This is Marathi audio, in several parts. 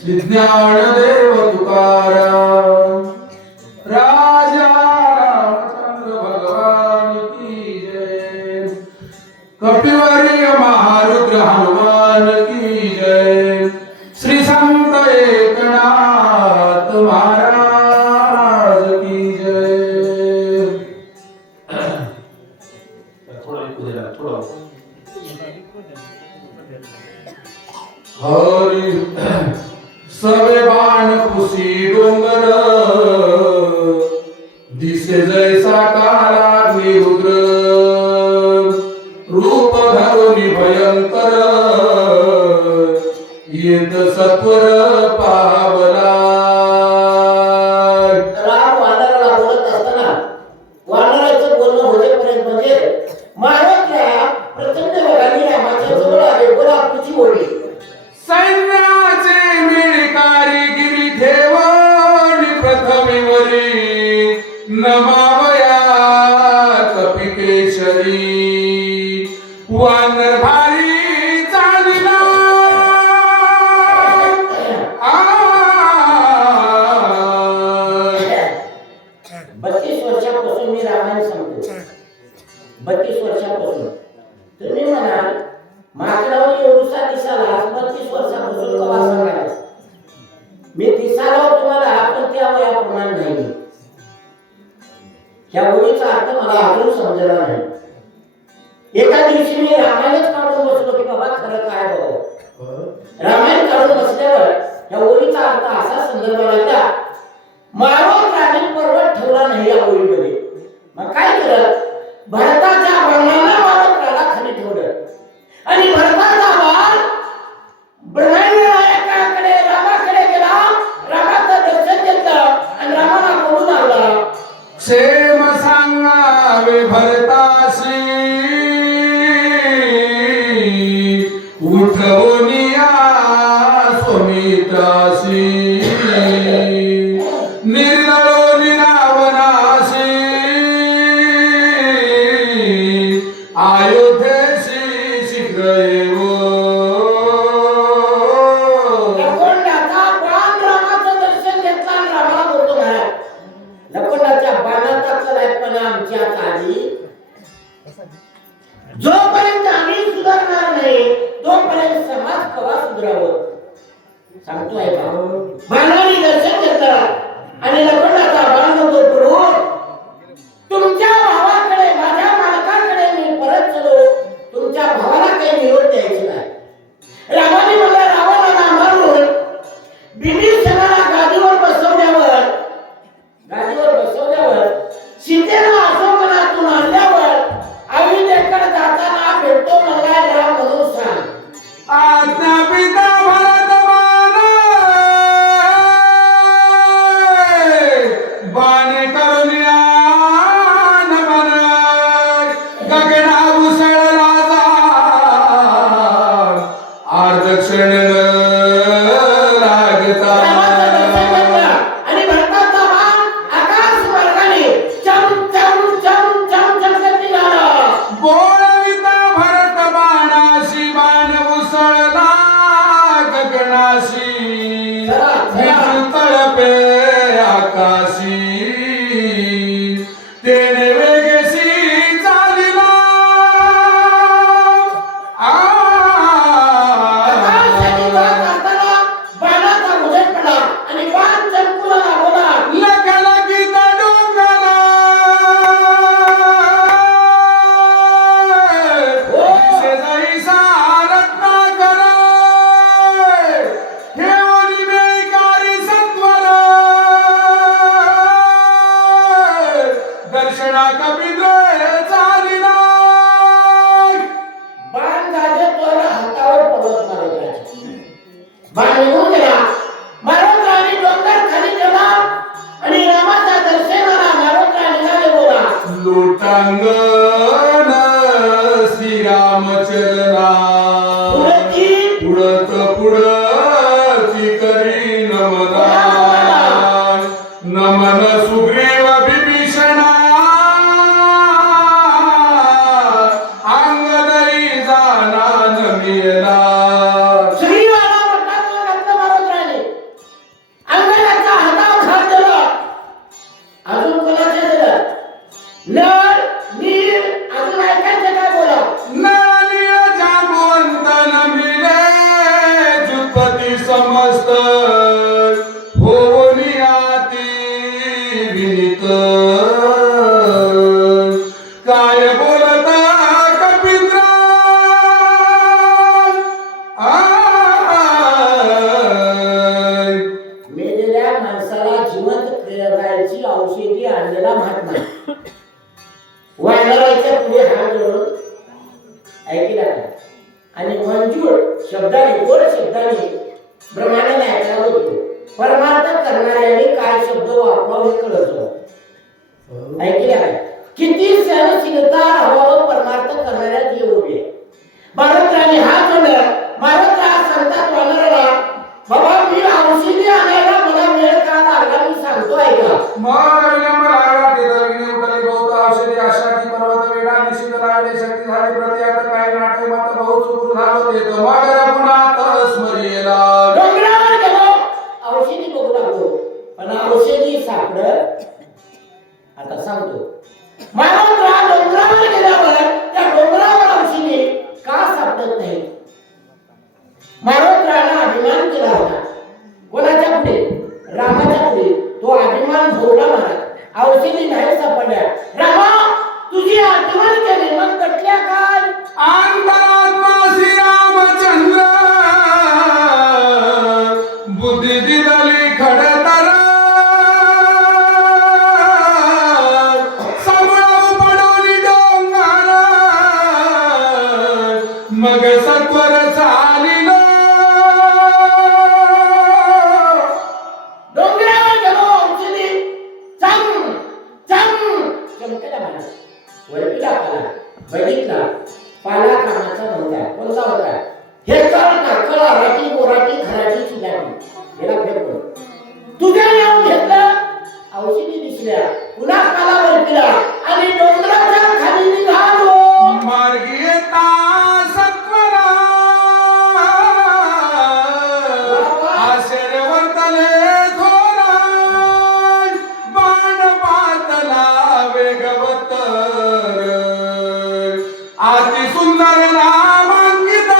श्री ज्ञानदेव तुकाराम राजा रामचंद्र भगवान की जय। कपिवर्य महारुद्र हनुमान की जय। श्री संत एकनाथ महाराज की जय। हरी सवे बाण पुसी डोंगर दिसे जैसा काला रुद्र रूप धरुनी भयंकर येत सत्वर पावला। राम वानराला बोलत असताना वानराचं बोलणं होतेपर्यंत म्हणजे महाराजला प्रचंड वेगाने रामाच्या जवळ आले व आपलीची ओढली। सैन्याचे मिळकारीगिरी ठेवणी प्रथमेवरी नमावया कपिकेशरी वानर भारी चालिला। 32 वर्षापासून मी रामायण सांगतो। 32 वर्षापासून तुम्ही म्हणाल माकडावर एवढा दिसाला 32 वर्षापासून कवा सांगायला मी दिसाला तुम्हाला पण त्या वयाप्रमाणे नाही। या ओळीचा अर्थ मला अजून समजला नाही। एका दिवशी मी रामायणच काढून बसलो की बाबा खरं काय बाबा रामायण काढून बसल्यावर या ओळीचा अर्थ असा संदर्भ लागला मानव प्राणी पर्वत ठेवला नाही या ओळीमध्ये। मग काय केलं भरताच्या बाणाला मानव प्राला खाली ठेवलं आणि भरताचा बाण ब्रह्मनायकाकडे रामाकडे गेला। रामाचं दर्शन घेतलं आणि रामाला बोलून आला क्षेम सांगावे भरतासी उठवनिया स्वमित्रासी निर्दळोनी रावणासी अयोध्येसी शीघ्र येवो। लकोंडाचा बाण रामाचं दर्शन घेतलं आणि रामाला बोलतो महाराज लकोंडाच्या बाणाचा कलायपणा आमच्या आधी जोपर्यंत आम्ही सुधारणार नाही तोपर्यंत समाज कवा सुधारावं सांगतोय का। बाणाने दर्शन घेतलं आणि लकोंडाचा बाण म्हणतो प्रभू तुमच्या भावाकडे माझ्या मालकाकडे मी परत चलो तुमच्या भावाला काही निरोप द्यायचे नाही। रामाने मला रावणाला मारून बिभीषणाला गादीवर बसवल्यावर सीतेला अशोकवनातून आणल्यावर अयोध्येकडे जाताना भेटतो मला राम म्हणून सांग। आज्ञा पिता भरतमान बाणे करुनिया नमन गगना उसळला अर्धक्षण लागता। रामाचं दर्शन घेतलं आणि भरताचा बाण आकाश मार्गाने चम चम चम चम चमकत निघाला। बोलविता भरत बाणाशी बाण उसळला गगनाशी विजू तळपे आकाशी तेने वेगेशी चालिला। आकाशाने जात असताना बाणाचा उजेड पडला आणि बाण चमकून लागला। लगलगीत डोंगरा शेजारीचा रत्नाकर ठेवणी वेळीकारी सत्वर दर्शना कपिद्वय चालिला। बाण जागे तोला हातावर पडत मारत बाण निघून गेला। मारुत्राने डोंगर खाली ठेवला आणि रामाच्या दर्शनाला मारुत्रा निघाले बोला लोटांगण श्रीरामचरणा पुढत पुढती करी नमना नमन सुग्रीव विभीषणा अंगदरी जाना नमियला। श्रीवाला म्हटला तो घातला मारुत्राने किती सहनशीलता हवावं परमार्थ करणाऱ्या जीव उभे भारतराणी हात जोडला भारतरा संतात वानराला बाबा मी औषधी आणायला मला वेळ का लागला मी सांगतो ऐका मग विलंब लागला तिथं विने उठले बहुत औषधी आशा की पर्वत वेडा निशित लागले शक्ती झाली प्रति आता काही नाटक मत बहुत सुखरूप झालो ते तर मग पुन्हा स्मरियला डोंगरावर गेलो औषधी बघू लागलो पण औषधी सापडत आता सांगतो महाराज डोंगरावर गेल्यावर त्या डोंगरावर औषधी का सापडत नाही महाराजांना अभिमान केला होता कोणाच्या पुढे रामाच्या पुढे तो अभिमान भोगला महाराज औषधी नाही सापडल्या रामा तुझी आठवण केली मग कटल्या काय अंतरात्मा श्री रामचंद्र बुद्धी दिदली खडतर समळाव पडोली डोंगर मग सत्वर चालिलो डोंगरावर गेलो औषधी चम चम चमकला महाराज वरतीला पाला बघितला पाला कामाचा नव्हता कोणता होता हे कर टाकला राठी बोराटी खराटी चिलाटी याला फेकून तुझ्या नाव घेतलं औषधी दिसल्या पुन्हा पाला वरतीला आणि डोंगराच्या खाली निघालो मार्गी येता सत्वरा आशेर वर्तले थोरा बाण पातला वेगवतर अति सुंदर नामांकित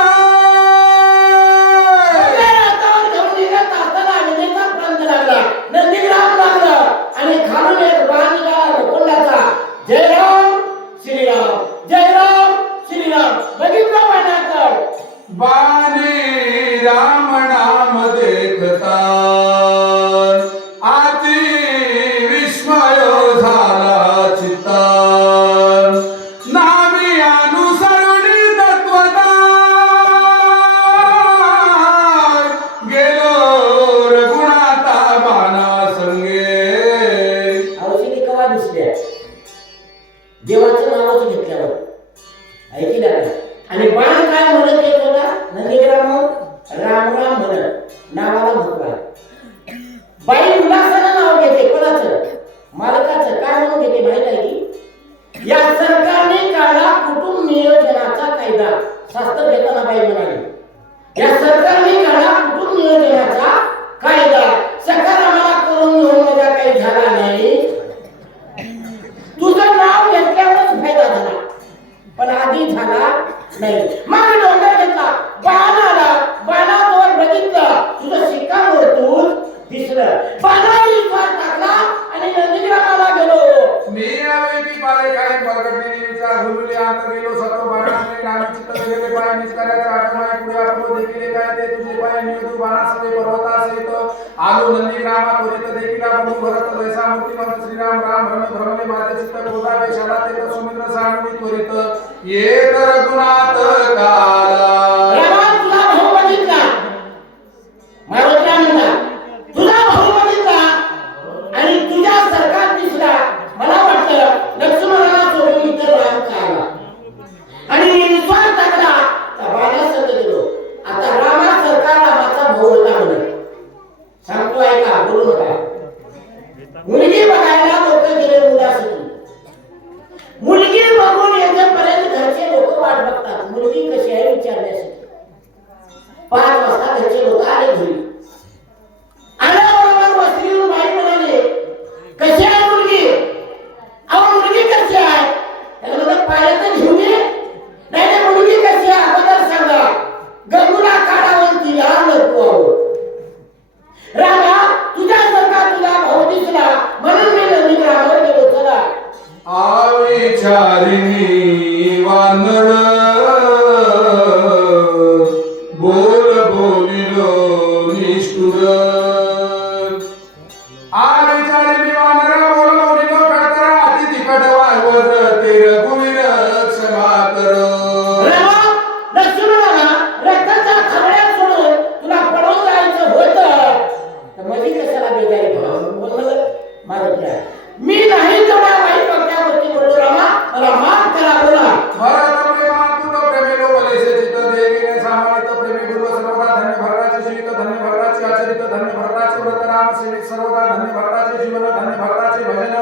हातावर घेऊन निघत असताना विनेचा प्रांत लागला नंदीग्राम लागला आणि खालून एक बाण निघाला लोखंडाचा जयराम श्रीराम जयराम श्रीराम बघितलं बाणाकडे बाणी राम नाम देखता अति विस्मय झाला चित्ता नामी अनुसरुणी तत्वता गेलो रघुनाथा बाणा संगे औषधी कवा दिसल्या देवाचं नावच घेतल्यावर ऐकलं का आणि बाण काय म्हणत येत होता नंदीग्राम राम राम म्हणत नावाला महत्व आहे बाई उल्हासानं नाव घेते कोणाचं मालकाचं काय म्हणून घेते माहित आहे की या सरकारने काढला कुटुंब नियोजनाचा कायदा शास्त्र घेताना बाई म्हणाली या सरकारने काढला कुटुंब नियोजनाचा कायदा सरकार आम्हाला करून घेऊन माझा काही झाला नाही तुझं नाव घेतल्यावरच फायदा झाला पण आधी झाला नाही मग डोंगर घेतला बाण आला बाणावर बघितलं तुझं शिकार वर्तुळ दिसलं बाणावर विश्वास टाकला आणि नंदीग्रामाला गेलो मी यावेळी पाले काय प्रगटलेली विचार भूमिले अंत गेलो सर्व बाणांनी नामी चित्त गेले पाय निष्कार्याचा आठवण पुढे आपण देखील काय ते तुझे पाय नियतू बाणासवे पर्वतासहित आलो नंदीग्रामा त्वरित देखील बंधू भरत जैसा मूर्तिमंत श्रीराम राम भ्रमले माझे चित्त क्रोधा वेशाला ते समुद्र सानुनी त्वरित येत रघुनाथ काला रामा तुला भाऊ बघितला मारुतीला म्हणला तुला भाऊ बघितला आणि तुझ्या सरकार दिसला मला वाटलं लक्ष्मणाला सोडून इतर राम खायला आणि विश्वास टाकला त्या बाणासंग गेलो आता रामा सरकार रामाचा भाऊ होता म्हणून सांगतो ऐका बोलू नका मुलगी बघायला लोक गेले मुलासाठी मुलगी बघून येतेपर्यंत घरचे लोक वाट बघतात मुलगी कशी आहे विचारण्यासाठी 5 वाजता घरचे लोक आले घरी आल्याबरोबर वस्त्रीवर बाई म्हणाले कशी आहे मुलगी अहो मुलगी कशी आहे त्याला म्हणलं पाहिलं तर घेऊन ये नाही मुलगी कशी आहे अगोदर सांगा गंगूला काढावं तिला नको रामा तुझ्या सरकार तुला भाऊ दिसला म्हणून मी नंदीग्रामावर गेलो चला आविचारिणी वानर बोल बोलिलो निष्ठुर आविचारिणी वानर बोल बोलिलो खडतर अति तिखट वागवत ते रघुवीर क्षमा कर रामा लक्ष्मणाला रक्ताच्या खबड्यात सोडून तुला पडून जायचं होतं तर माझी कशाला बेजारी म्हणलं मारुतीला मी नाही तेवढ्या वाईट वागण्यावरती बोललो धन्य भरताचे आचरित धन्य भरताचे व्रत राम सेवित सर्वदा धन्य भरताचे जीवन धन्य भरताचे भजन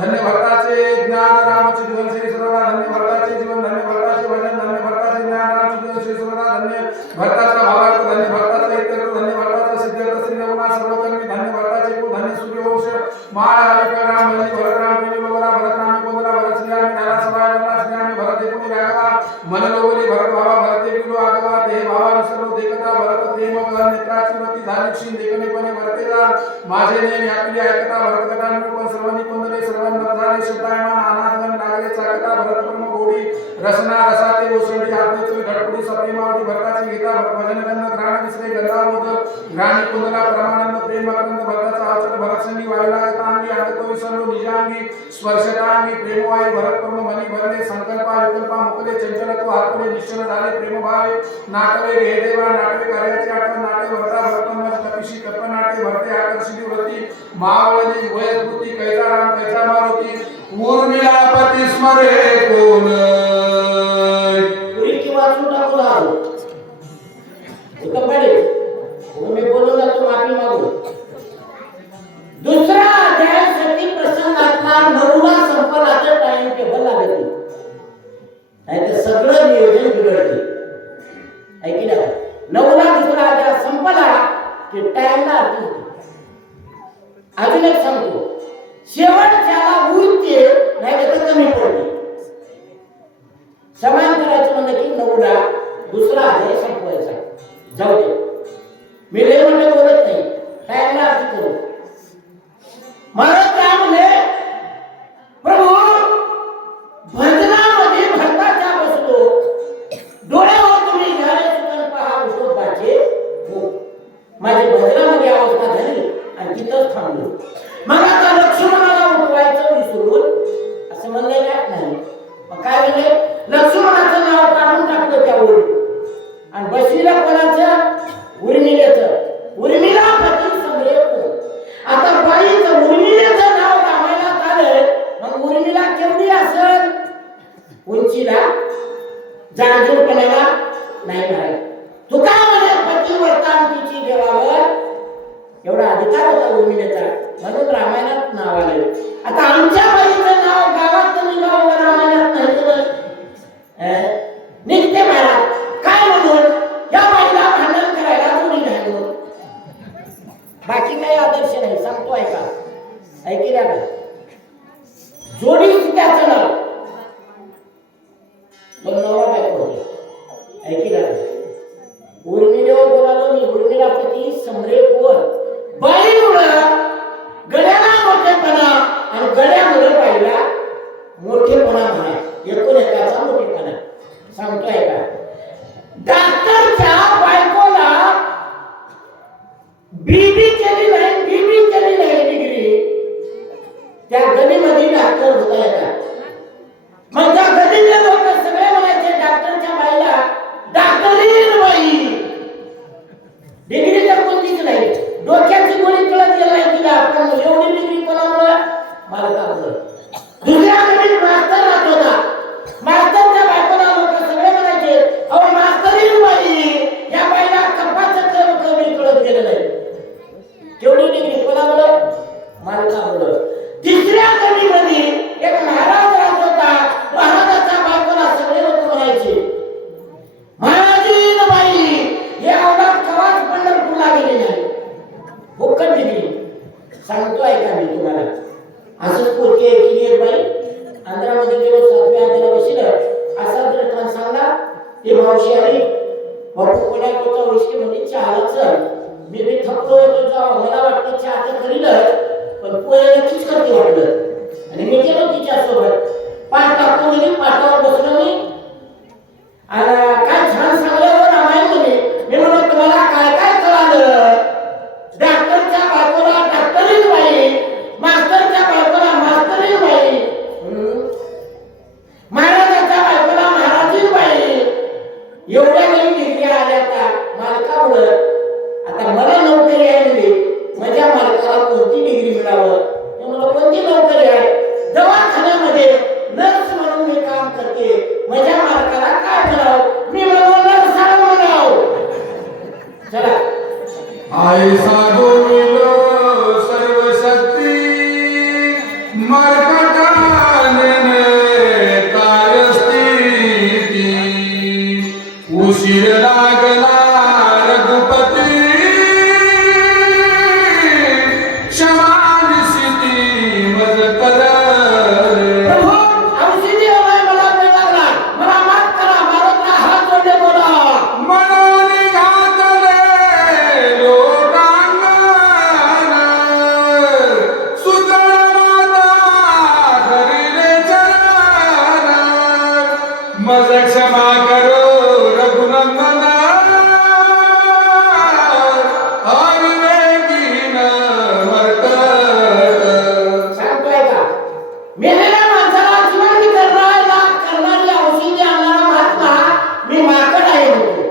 धन्य भरताचे ज्ञान रामचे जीवन श्री सर्वदा धन्य भरताचे जीवन धन्य भरताचे भजन धन्य भरताचे ज्ञान रामचे जीवन श्री सर्वदा धन्य भरताचा भावार्थ धन्य भरताचा इतर धन्य भरताचा सिद्धार्थ श्री रघुनाथ सर्वकर्मी धन्य भरताचे कुल धन्य सूर्यवंश माळ आलिका राम धन्य भरत राम प्रेमी लोगरा भरत राम कोंदरा भरत श्रीराम धारा सभा वरना श्रीराम भरत एकूणी राघवा मनलोबली भरत भावा भरत किलो आगवा ते भावा सर्व देखता भरत प्रेम नेत्राची मती झाली क्षीण देखणेपणे भरतेला माझे नेम यातली ऐकता भरत कथा निरूपण सर्वांनी कोंदले सर्वांना झाले शब्दायमान अनाथगण लागले चाकता भरत ब्रह्म गोडी रसना रसाते ओसंडी आत्मेच धडपडी सप्रेमावडी भरताची गीता भजन गंध ग्राण विसरे गंधाबोध ग्राणी कुंदला परमानंद प्रेम अकंद भरताचा आचर भरत संगी वायुला अंगी अंगतो विसरलो निजांगी स्पर्शतांगी प्रेमवायू भरत परम मनी भरले संकल्पा विकल्पा मुकले चंचलत्व हातपडे निश्चल झाले प्रेम भावे नाटवे भेदेवा नाटवे कार्याचे आठवण नाटे भरता भरतमज कपिशी कल्पनाटे भरते आकर्षिती वृत्ती मावळणी वयस्कृती कैसा राम कैसा मारुती उर्मिला पती स्मरे कोण पुरीची वाचून टाकू लागलो उत्तमपणे मी बोलून जातो माफी मागू दुसरा अध्याय सती प्रसंगातला नवला संपलाचं टाइम टेबल लागत नाही तर सगळं नियोजन बिघडते ऐकी ना नवला दुसरा अध्याय संपला की टाइमला अर्थ अजून एक सांगतो शेवटच्याला उरते नाही तर कमी पडते समान करायचं म्हणलं की नवला दुसरा अध्याय संपवायचा जाऊ दे मी लय म्हणलं बोलत नाही टाइमला अर्थ करू महाराज काय म्हणले प्रभू भजनामध्ये भरताच्या बसलो डोळ्यावर तुम्ही घाले सुकन पहा उठोबाचे हो माझी भजनामध्ये अवस्था झाली आणि तिथंच थांबलो मग आता लक्ष्मणाला उठवायचं विसरून असं म्हणले का नाही मग काय म्हणले लक्ष्मणाचं नाव काढून टाकलं त्यावर आणि बसलीला कोणाचं उर्मिलेचं उर्मिला पती समरे आता बाईचं उर्मिलेचं नाव रामायणात आलं मग उर्मिला केवढी असेल उंचीला जाडजूडपणाला नाही महाराज तू काय म्हणे पतिव्रता तिची देवावर एवढा अधिकार होता उर्मिलेचा म्हणून रामायणात नाव आलं आता आमच्या बाईचं नाव गावात निघाव रामायणात नाही निघते महाराज काय म्हणून या बाईला भांडण करायला जोडी नाही म्हणून बाकी काही आदर्श नाही सांगतो ऐका ऐकल्या का जोडी त्याचं नाव नवरा बायको ऐकल्या का उर्मिलेवर बोलालो मी उर्मिला पती समरे कोण बाईमुळं गड्याला मोठेपणा आणि गड्यामुळं बाईला मोठेपणा म्हणा एकूण एकाचा मोठेपणा सांगतो ऐका डॉक्टरच्या बायकोला बीबी केली नाही डिग्री त्या गलीमध्ये डॉक्टर होता का मग त्या गलीतले लोक सगळे म्हणायचे डॉक्टरच्या बाईला डॉक्टरीन बाई डिग्री तर कोणतीच नाही डोक्याची गोळी कळत गेलाय तिला पण एवढी डिग्री कोणामुळे मालकामुळे दुसऱ्या गलीत मास्तर राहत होता मास्तरच्या बायकोला लोक सगळे म्हणायचे अहो मास्तरीन बाई या बाईला कपाचं कमी कळत गेलं नाही केवढी डिग्री कोणामुळे मालकामुळे तिसऱ्या गलीमध्ये एक महाराज राहत होता महाराजाच्या बायकोला सगळे लोक म्हणायचे महाराजीन बाई हे अवलाद कवाच पंढरपूरला गेले नाही भुक्कड डिग्री सांगतो ऐका मी तुम्हाला असंच पोरके इंजिनियर बाई आंध्रामध्ये गेलो 7व्या आंध्राला बसलं असा जर तुम्हाला सांगला ते मावशी आली बापू कोण्या कोणता विषय म्हणजे चहाला चल मी थकलो येतो जाऊ मला वाटतं चहा तर करीलच पण पोहे नक्कीच करते वाटलं आणि मी गेलो तिच्यासोबत पाठ टाकून गेली पाठावर बसलो मी आणि काय छान सांगलं रामायण मध्ये मी म्हणलं तुम्हाला काय काय कळालं डॉक्टरच्या बायकोला डॉक्टरीन बाई मास्तरच्या बायकोला मास्तरीन बाई महाराजाच्या बायकोला महाराजीन बाई एवढ्या काही डिग्र्या आल्या का मालकामुळं आता मला नोकरी आहे म्हणजे माझ्या मालकाला कोणती डिग्री मिळावं मला कोणती नोकरी आहे दवाखान्यामध्ये नर्स म्हणून मी काम करते माझ्या मालकाला काय म्हणावं मी म्हणून नर्स म्हणावं चला ऐसा गोविंद सर्वशक्ती मर्कटाने काय स्थिती उशीर लागला रघुपती क्षमानिसिती मज कर प्रभू औषधी हवाय मला मिळाला मला माफ करा मारुतीला हात जोडले बोला म्हणून घातले लोटांगण सुदळ माता धरिले चरण मज क्षमा करो रघुनंदन अविवेकीन मरकट सांगतोय का मेलेल्या माणसाला जिवंत करणारी औषधी आणणारा महात्मा मी माकड आहे म्हणतो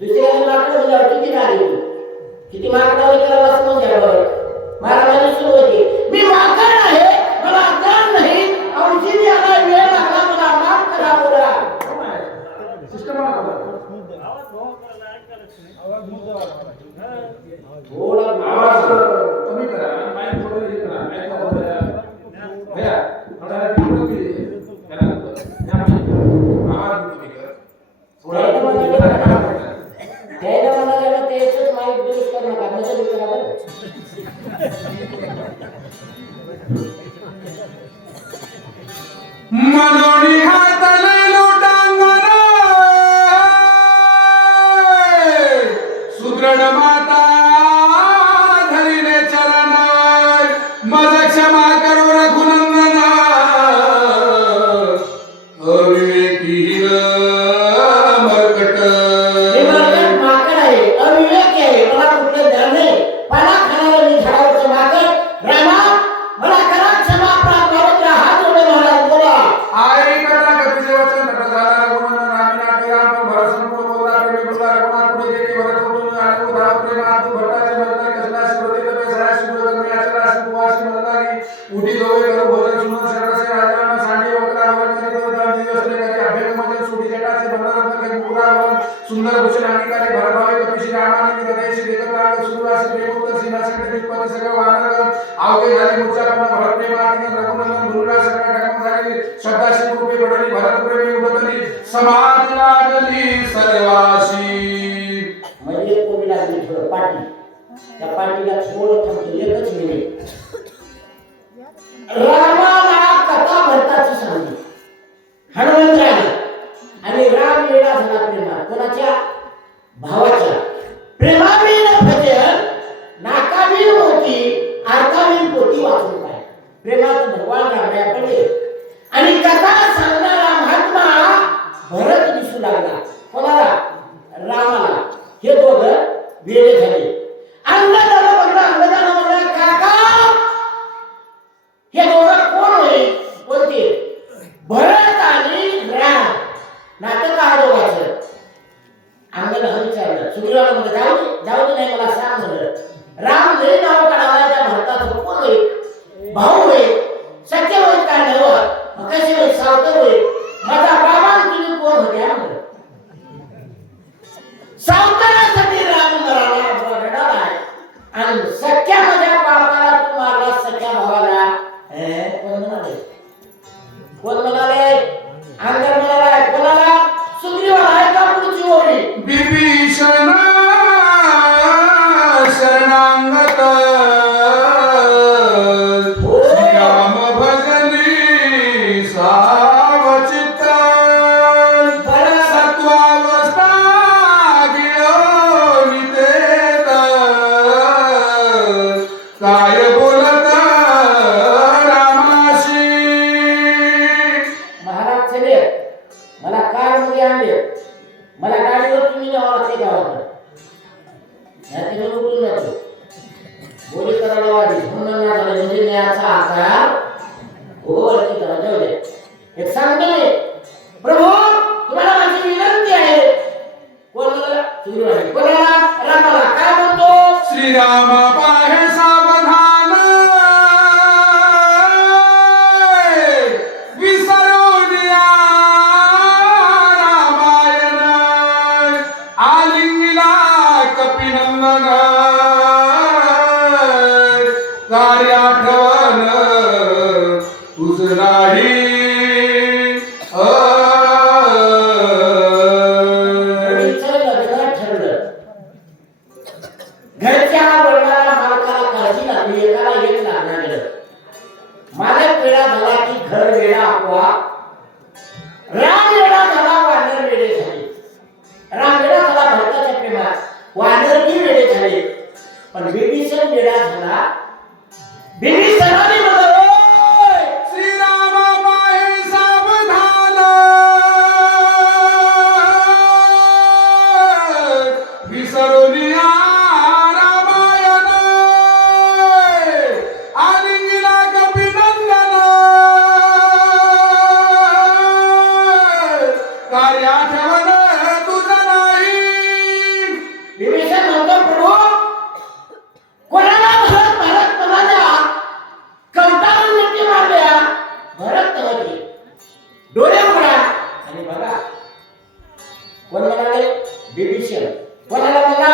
दुसऱ्याने माकड म्हणजे किती झाली किती माकडावर करावं असं म्हणजे महाराजांनी सुरू होती मी माकड आहे मला ज्ञान नाही औषधी आणायला वेळ लागला मला माफ करा बोला थोडा आवाज कमी करा माईक थोडं हे करा माईक वापरा भैया थोडा तिकडे की करा आवाज कमी कर थोडा त्याला म्हणाला तेच माईक दुरुस्त करू नका म्हणजे करा बरं मनोनी हातले लोटांगण सुदृढ माता धरिले चरण मज क्षमा करो रघुनंदन अविवेकीन मरकट मी माकड माकड आहे अविवेकी आहे मला कुठलं ध्यान नाही पाला खाणारा मी झाडावरचं माकड रामा मला करा क्षमा प्राप्त मारुतीला हात जोडले महाराज बोला आई कथा कथेचे वचन घट झाला रघुनंदन नामी नाटे राम पण भरसन पुढे बोलला प्रेमी बोलला रघुनाथ पुढे देखी भरत उठून आठवू धाव प्रेमात भटाचे मरता कसलाशी प्रतीत बेसराशी गुरुगंधी आचराशी कुवाशी मरतागी उठी दोवे करू भोजन सुनून शरणसे राजामा सांडी वक्रा वरण करी तो दाम दिवसले करी अभ्यंग मजन सुटी जटाचे बंधन करी मुकुरा वरण सुंदर भूषण अधिकारी भरभावे कपिशी रामानी हृदयशी देखतांग सुरवासी प्रेमोत्तर सिंहासन दिपपती सगळ वानरगण आवगे झाले मूर्छा पण भरत प्रेमाधिक रघुनंदन गुरुला सगळ ढकम झाली शब्दाशी रूपे पडली भरत प्रेमी उदतली समाधी लागली सर्वाशी म्हणजे कोणी लागली थोडं पाठी त्या पाठीला थोडं थांबतो एकच मिनिट रामाला कथा भरताची सांगली हनुमंतराने आणि राम वेळा झाला प्रेमात कोणाच्या भावाच्या प्रेमावीन भजन नाकावीन मोती आर्कावीन पोती वाचून काय प्रेमात भगवान रामया पडले आणि कथा सांगणारा महात्मा भरत दिसू लागला कोणाला रामाला हे दोघं वेळे झाले अंगदानं म्हणलं काका हे दोघं कोण होय कोणते भरत आणि राम नाटक आहे दोघांचं अंगदानं विचारलं सुग्रीवाला म्हणलं जाऊ दे नाही मला सांग म्हणलं राम लई नाव काढायला त्या भरताचं कोण होय भाऊ होय सत्य होय का नव कसे होय सावतर होय माझा बाबा तुम्ही कोण होत्या म्हणलं सावतारासाठी राम मराला रडाला आणि सख्या माझ्या बापाला तू मारला सख्या भावाला कोण म्हणाले अंगर म्हणाला कोणाला सुग्रीवाला आहे का पुढची ओळी विभीषण शरणांगत श्रीराम भजनी सावचित सत्वावस्था गिळोनी देत काय बोलत रामाशी महाराज चले मला कार मध्ये आणले मला गाडीवर तुम्ही न्यावं लागते गावाकडे नाही तिथे उठून जातो बोली करायला वाढली म्हणून ना झालं म्हणजे न्यायाचा आकार हो वरती करा जाऊ दे एक सांगतो मी प्रभू तुम्हाला माझी विनंती आहे कोणाला सुरू आहे कोणाला रामाला काय म्हणतो श्रीराम पाहे सावधान विसरून या रामायण आलिंगिला कपिनंदन कार्य आठवण तुझ नाही मुलीचं लग्न ठरलं. घरच्या वडिलाला मालकाला काळजी लागली, एकाला एक लागणार गेलं. मालक वेळा झाला की घर वेळा आपोआप, राम वेळा झाला वानर वेळे झाले. राम वेळा झाला भरताच्या प्रेमात, वानरही वेळे झाले. पण बिभीषण वेळा झाला. बिभीषणाने म्हटलं, "ओय, श्रीरामाबाई सावधान विसरुनिया रामायण आलिंगिला कपिनंदन कार्य आठवण तुझं नाही." बिभीषण म्हणतो, प्रभू, कोणाला भरत भरत म्हणाल्या, कवटाळून मिठी मारल्या, भरत नव्हते. डोळे उघडा आणि बघा. कोण म्हणाले? बिभीषण. कोणाला म्हणला?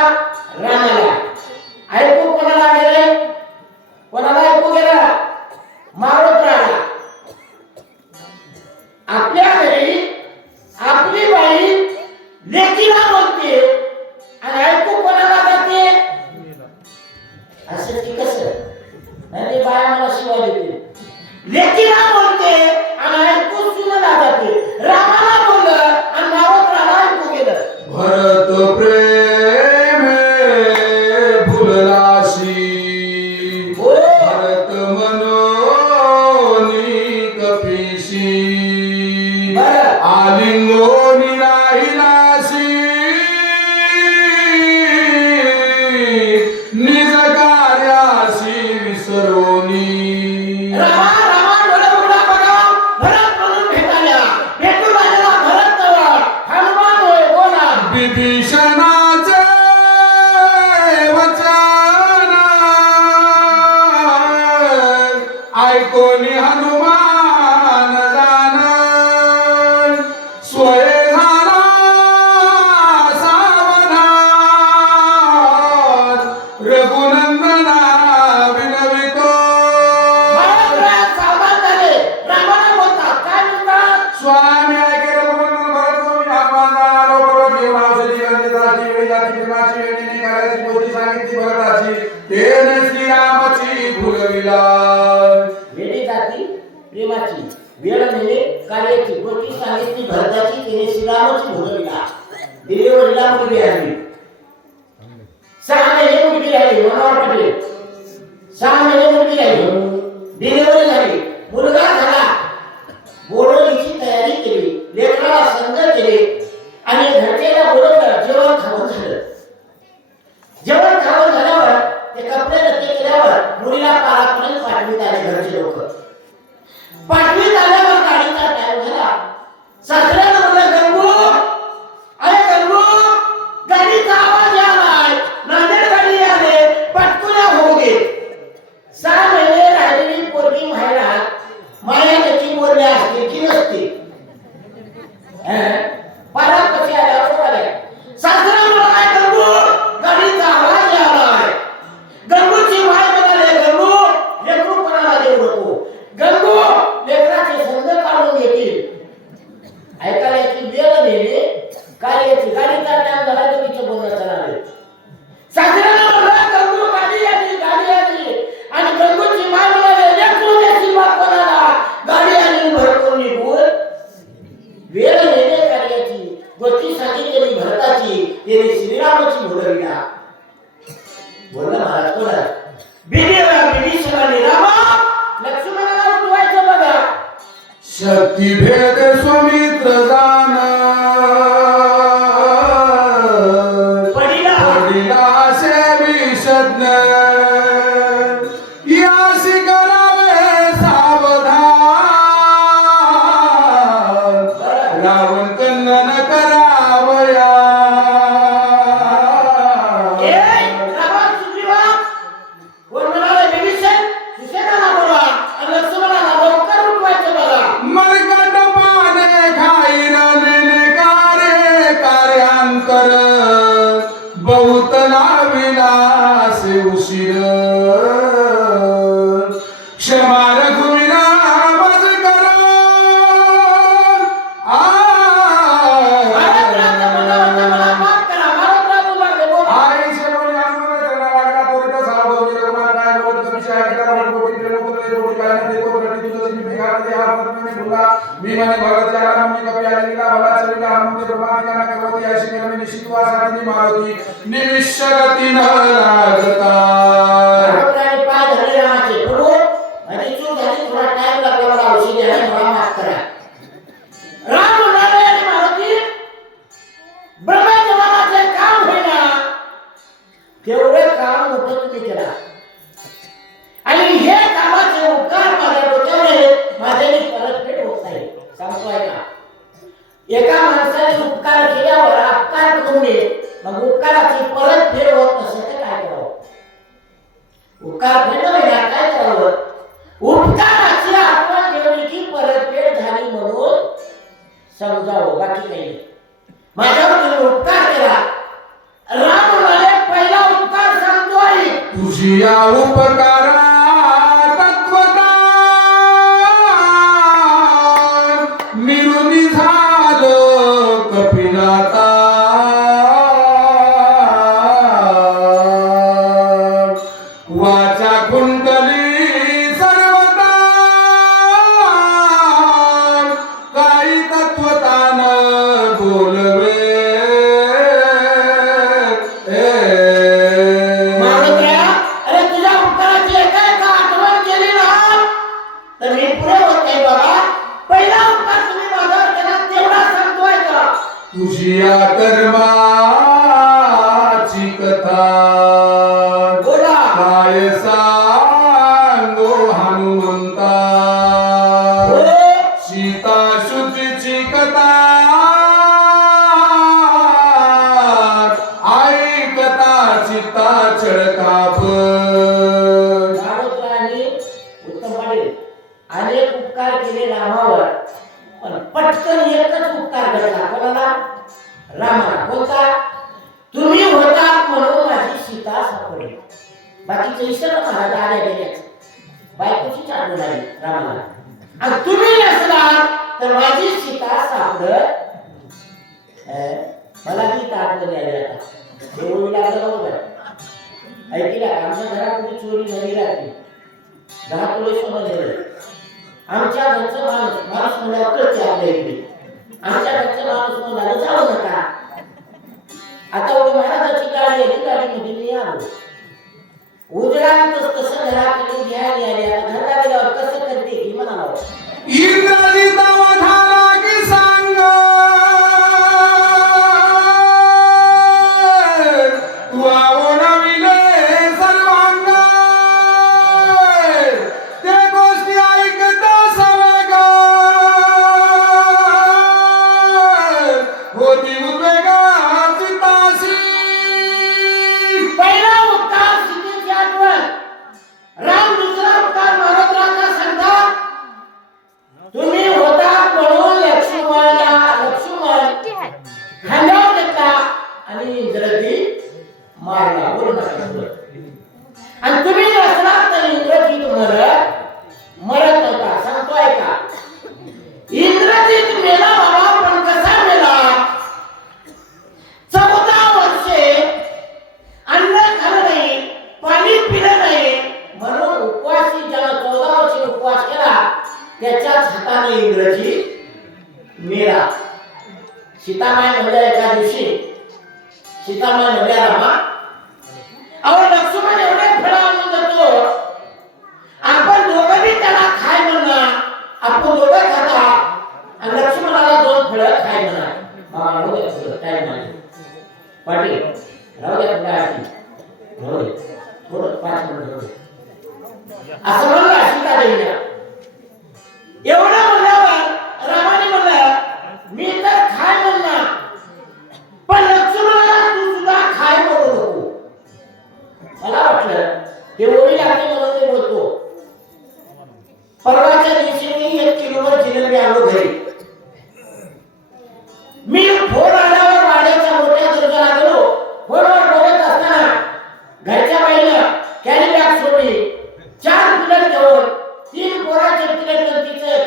रामाला. ऐकू कोणाला गेले? कोणाला ऐकू गेलं? मारुत्राला. आपल्या घरी आपली बाई लेकीला बोलते आणि ऐकू कोणाला जाते? असं ती कसं? आणि बाया मला शिवाय देते. लेकीला बोलते आणि ऐकू सुनेला जाते. रामाला बोललं आणि मारुत्राला ऐकू गेलं. भरत प्रेम भुललाशी हो. भरत मनोनी कपिशी बरं. आलिंगोनी राहिलाशी निज कार्याशी विसरोनी रामा रामा डोळे उघडा बघा. भरत म्हणून भेटायला. भेटू लागला भरत जवळ. हनुमान होय बोला. विभीषणाचे वचन ऐकोनी हनुमान जाण स्वय झाला सावधान रघुनंदना विनवितो महाराज सावधान झाले. रामाला बोलतात. काय म्हणतात? स्वामी ऐके रघुनंदन भरत स्वामी आत्मान जाणारो पर्वत घेऊन औषधी गंधेची वेळी जाती प्रेमाची वेळी कार्याची गोष्टी सांगितली भरताची तेने श्रीरामाची भुलविला वेळी जाती प्रेमाची, वेळ नेले कार्याची, गोष्टी सांगितली भरताची, तिने श्रीरामाची भोगविला. डिलिव्हरीला मुलगी आली. 6 महिने मुलगी राहिली. मनोहर पाटील 6 महिने मुलगी राहिली. डिलिव्हरी झाली. मुलगा झाला. बोलवणीची तयारी केली. लेकराला संग केले आणि घरच्याला बोलवलं. जेवण खावण झालं. जेवण खावण झाल्यावर ते कपडे नक्की केल्यावर मुलीला पारापर्यंत पाठवीत आले घरचे लोक. पाठवीत आल्यावर गाडीचा टाइम झाला. सासऱ्यानं म्हणलं, गंगू, अरे गंगू, गाडीचा आवाज यालाय. नांदेड गाडी आले, पटकुल्या होऊ दे. 6 महिने राहिलेली पोरगी माहेरा माया नक्की बोलली असते की नसते? पारा कशी आल्यावर आल्या. सासरा म्हणाला, गंगू, गाडीचा आवाज यालाय. गंगूची माय म्हणाले, गंगू, लेकरू कोणाला देऊ नको. गंगू, लेकराचे संग काढून घेतील. ऐकायला की वेळ नेले कार्याची. गाडीचा टाइम झाला तर तिचे बोलणं चालले. सासऱ्यानं म्हणाला, गंगू, गाडी आली, गाडी आली. आणि गंगूची माय म्हणाले, लेकरू द्यायची बाप कोणाला. गाडी आली भरपूर निघून. वेळ नेले कार्याची, गोष्टी सांगितलेली भरताची, तिने श्रीरामाची भोगविला. बोलला महाराज कोणा? बिभीषणाने रामा लक्ष्मणाला उठवायचं बघा. शक्ती भेद स्वामित्र जाण पडिला पडिलासे विषज्ञ यासी करावे सावधान रावण कन्नन करावया रामा सुग्रीवा कोण म्हणाले? बिभीषण सुसेनाला बोलवा आणि लक्ष्मणाला लवकर उठवायचं बघा. मरकट पाने खाईर नेने कार्य कार्यांतर बहुत लाविला उशीर क्षमा रघुवीरा बस करा आईचे बोल आम्हाला त्यांना लागला तोरित सावध निर्माण काय बोलत तुमच्या ऐकता मला गोविंद लोकले गोविंद काय देखो रटी तुझी मी भेगाते हा पत्नी बोला मी मने भगत जाला मी कपी आलेला भला चलीला हम प्रभाविका करवती अशी निर्मे निश्चितवासाठी मारुती निमिषगती न लागता रामराणी पाय धरले रामाचे प्रभू माझी चूक झाली थोडा टाइम लागला मला औषधी आणि मला माफ करा राम म्हणाले आणि मारुती ब्रह्मदेवाचे काम होईना तेवढे काम मोठं तुम्ही केला आणि हे कामाचे उपकार माझ्या डोक्यावर माझ्याने परतफेड होत नाही सांगतो ऐका एका माणसाने उपकार केल्यावर अपकार करून मग उपकाराची परतफेड होत नसेल तर काय करावं उपकार फेडला काय करावं उपकाराची आठवण ठेवली की परतफेड झाली म्हणून समजावं बाकी काही नाही माझ्यावर तुम्ही उपकार केला राम म्हणाले पहिला उपकार सांगतोय तुझी या उपकारा तत्वता मिरुनी झालं कपिलाता वाचा कुंडली सर्वता काही तत्वतान बोलवे महाराज अरे तुझ्या उपकाराची एका आठवण केली ना तर मी पुढे होत नाही बाबा पहिला उपकार तुम्ही माझ्यावर केला तेवढा सांगतोय का तुझी या कर्माची कथा बोला काय सांगो हनुमंता हो सीता शुद्धीची कथा ऐकता चित्ता चळकाप भारतराणी उत्तम पाटील अनेक उपकार केले रामावर पण पटकन एकच उपकार घडला कोणाला रामाला कोणता तुम्ही होता म्हणून माझी सीता सापडली बाकीचे ईश्वर महाराज आल्या गेल्या बायकोची आठवण आली रामाला आणि तुम्ही नसला तर माझी सीता सापडत मला ती आठवण आली आता एवढी लागलं बरोबर ऐकला आमच्या घरात कुठे चोरी झाली रात्री 10 तोळे सोनं नेलं आमच्या घरचं माणूस म्हणल्यावर कळते आपल्या इकडे आमच्या घरचं माणूस म्हणाला जाऊ नका आता महाराजाची गाडी आली गाडीमध्ये मी आलो उजळातच तसं घराकडे घ्यायला आले आता घरला गेल्यावर कसं करते की म्हणाला इंद्रजिता वधाला की सांग तू आवडविले सर्वांग ते गोष्टी ऐकता सवग होती उद्वेगाची ताशी पहिला उपकार सीतेची आठवण राम दुसरा उपकार महाराजांचा सांगता तुम्ही होता म्हणून लक्ष्मण खांद्यावर घेतला आणि इंद्रजी मारला बोलून आणि तुम्ही नसला तर इंद्रजीत मरत होता सांगतोय का इंद्रजीत मेला बाबा पण कसा मेला 14 वर्षे अन्न खाल्लं नाही पाणी पिलं नाही म्हणून उपवासी ज्याला 14 वर्षे उपवास केला त्याच्याच हाताने इंद्रजी मेला सीतामाय म्हणल्या एका दिवशी सीतामाय म्हणल्या रामा अहो लक्ष्मण एवढे फळ आणून देतो आपण दोघं बी त्याला खाय म्हणणार आपण दोघं खाता आणि लक्ष्मणाला 2 फळं खाय म्हणणार बाबा राहू दे थोडं टाइम आहे पाटील राहू दे पुढे आधी राहू दे थोडं 5 मिनिट राहू दे असं म्हणलं सीतादेवीला एवढं म्हणल्यावर रामाने म्हणलं मी तर खाय म्हणणार पण लक्ष्मणाला तू सुद्धा खाय म्हणू नको मला वाटलं ते ओळी लागली म्हणून मी बोलतो परवाच्या दिवशी मी 1 किलोवर जिलेबी आणलो घरी मी फोन आल्यावर वाड्याच्या मोठ्या दर्जाला गेलो फोनवर बोलत असताना घरच्या बाईला पेटलं तिचं